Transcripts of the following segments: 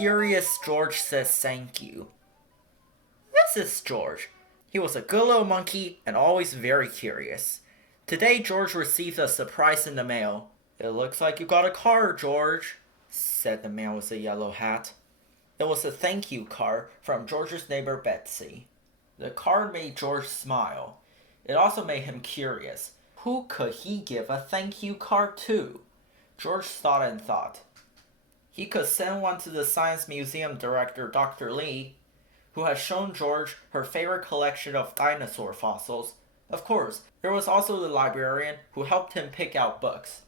Curious George says thank you. This is George. He was a good little monkey and always very curious. Today George received a surprise in the mail. It looks like you got a card, George, said the man with the yellow hat. It was a thank you card from George's neighbor Betsy. The card made George smile. It also made him curious. Who could he give a thank you card to? George thought and thought. He could send one to the Science Museum director, Dr. Lee, who had shown George her favorite collection of dinosaur fossils. Of course, there was also the librarian who helped him pick out books.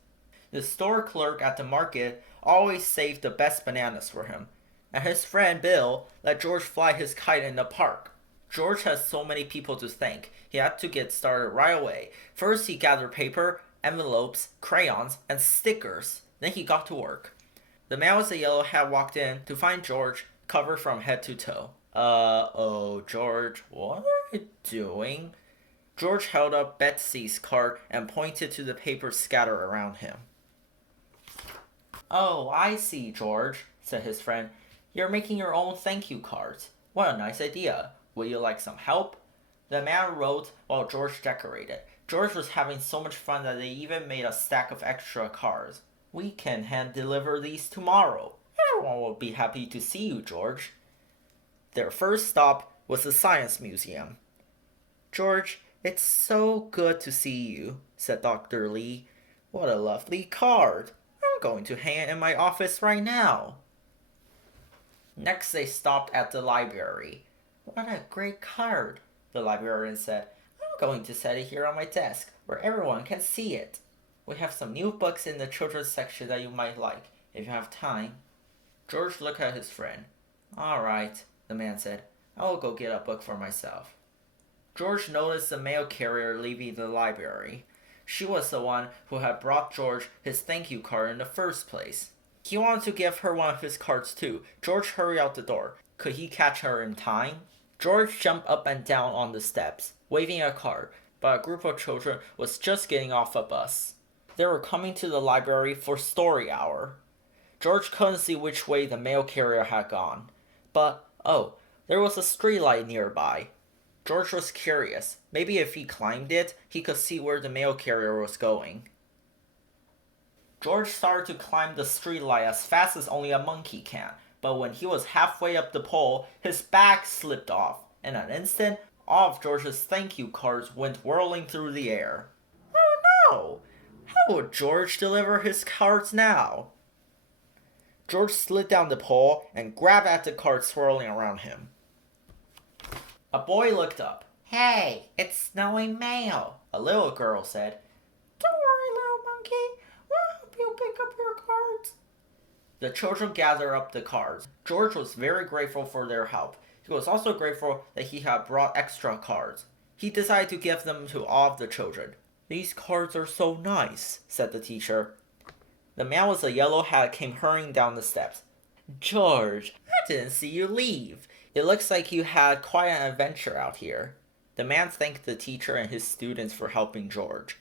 The store clerk at the market always saved the best bananas for him, and his friend Bill let George fly his kite in the park. George had so many people to thank, he had to get started right away. First he gathered paper, envelopes, crayons, and stickers. Then he got to work. The man with the yellow hat walked in to find George covered from head to toe. Oh, George, what are you doing? George held up Betsy's card and pointed to the papers scattered around him. Oh, I see, George, said his friend. You're making your own thank you cards. What a nice idea. Would you like some help? The man wrote while George decorated. George was having so much fun that they even made a stack of extra cards. We can hand deliver these tomorrow. Everyone will be happy to see you, George. Their first stop was the Science Museum. George, it's so good to see you, said Dr. Lee. What a lovely card. I'm going to hang it in my office right now. Next they stopped at the library. What a great card, the librarian said. I'm going to set it here on my desk where everyone can see it. We have some new books in the children's section that you might like, if you have time. George looked at his friend. All right, the man said. I will go get a book for myself. George noticed the mail carrier leaving the library. She was the one who had brought George his thank you card in the first place. He wanted to give her one of his cards too. George hurried out the door. Could he catch her in time? George jumped up and down on the steps, waving a card, but a group of children was just getting off a bus. They were coming to the library for story hour. George couldn't see which way the mail carrier had gone. But, oh, there was a streetlight nearby. George was curious. Maybe if he climbed it, he could see where the mail carrier was going. George started to climb the streetlight as fast as only a monkey can, but when he was halfway up the pole, his back slipped off. In an instant, all of George's thank you cards went whirling through the air. Oh no! How would George deliver his cards now? George slid down the pole and grabbed at the cards swirling around him. A boy looked up. Hey, it's snowing mail, a little girl said. Don't worry, little monkey. We'll help you pick up your cards. The children gathered up the cards. George was very grateful for their help. He was also grateful that he had brought extra cards. He decided to give them to all of the children. These cards are so nice, said the teacher. The man with the yellow hat came hurrying down the steps. George, I didn't see you leave. It looks like you had quite an adventure out here. The man thanked the teacher and his students for helping George.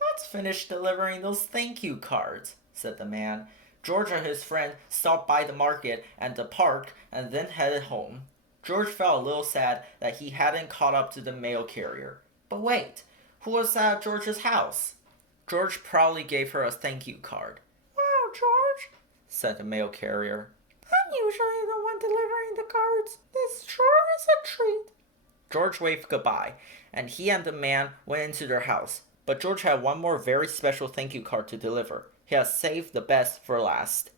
Let's finish delivering those thank you cards, said the man. George and his friend stopped by the market and the park and then headed home. George felt a little sad that he hadn't caught up to the mail carrier. But wait, who was at George's house? George proudly gave her a thank you card. Wow, George, said the mail carrier. I'm usually the one delivering the cards. This sure is a treat. George waved goodbye, and he and the man went into their house. But George had one more very special thank you card to deliver. He had saved the best for last.